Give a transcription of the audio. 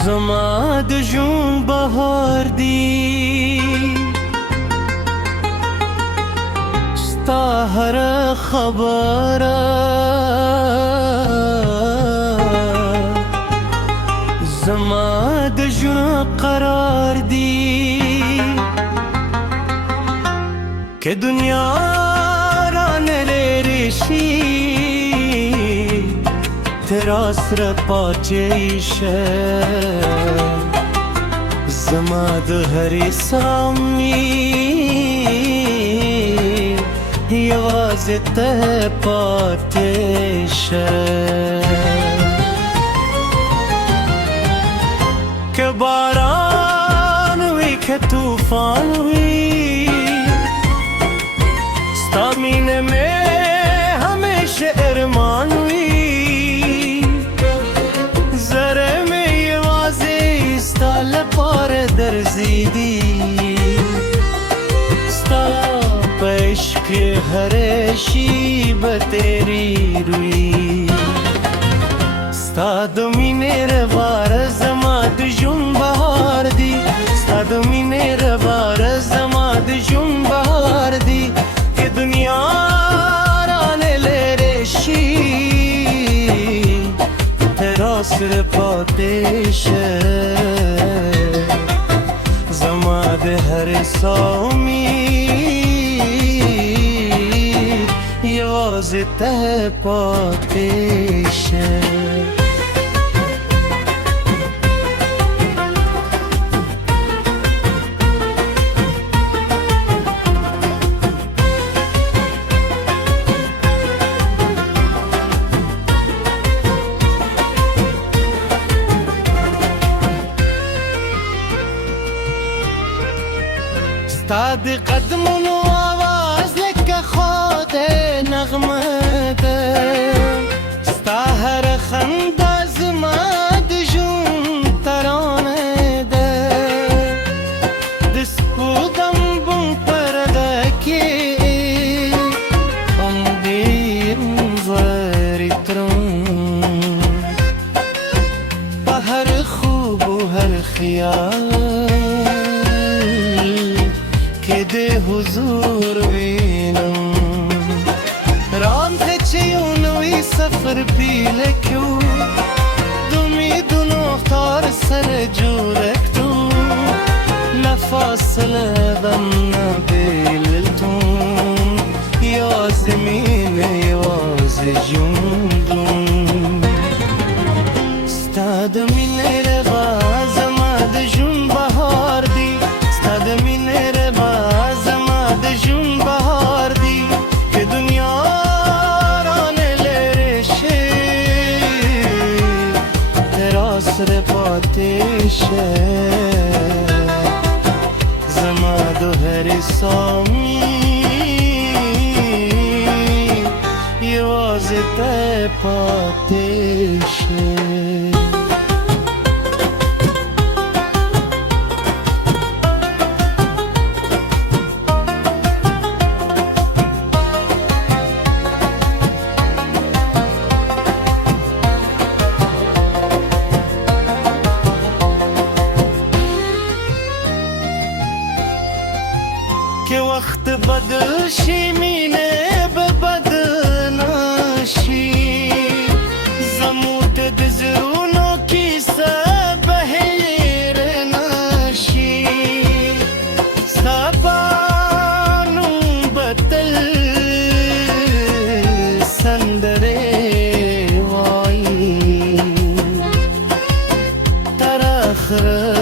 زما د ژوند بهار دی ستا هر خبره زما د ژوند قرار دی که دنیا رانه لرې شي تیرا سره پاتې شه زما د هرې سامي یوازې ته پاتې شه که باران وي که طوفان وي ستا مینه مې همیشه ارمان وي لپاره درزیدی ستا په عشق هر شي به تیری روی ستا د مینې رباره زما د ژوند بهار دی ستا د مینې رباره زما د ژوند بهار دی که دنیا رانه لرې شي تیرا سره پاتې شه زما د هر سامي یوازې ته پاتې شه ستا د قدمونو آواز لکه خود نغمه ده ستا هر خندا زما د ژوند ترانه ده د سپوږم بوم پرده کې امیدواري ترم په هر خوب و هر خیال د حضور وینم راځه چې یو نوی سفر پیل کړو د امیدونو تار سره جوړ کړو له فاصله به نه بېلتون یوازې مینه یوازې ژوندون ستا د مینې ربا زما د ژوند بهار دی ستا د مینې ربا سره پاتې شه زما د هرې سامي یوازې ته پاتې شه که وقت بدل شي مینه به بدل نشي زموږ د زړونو کیسه به هېر نشي ستا په نوم به تل سندرې وایي تر اخره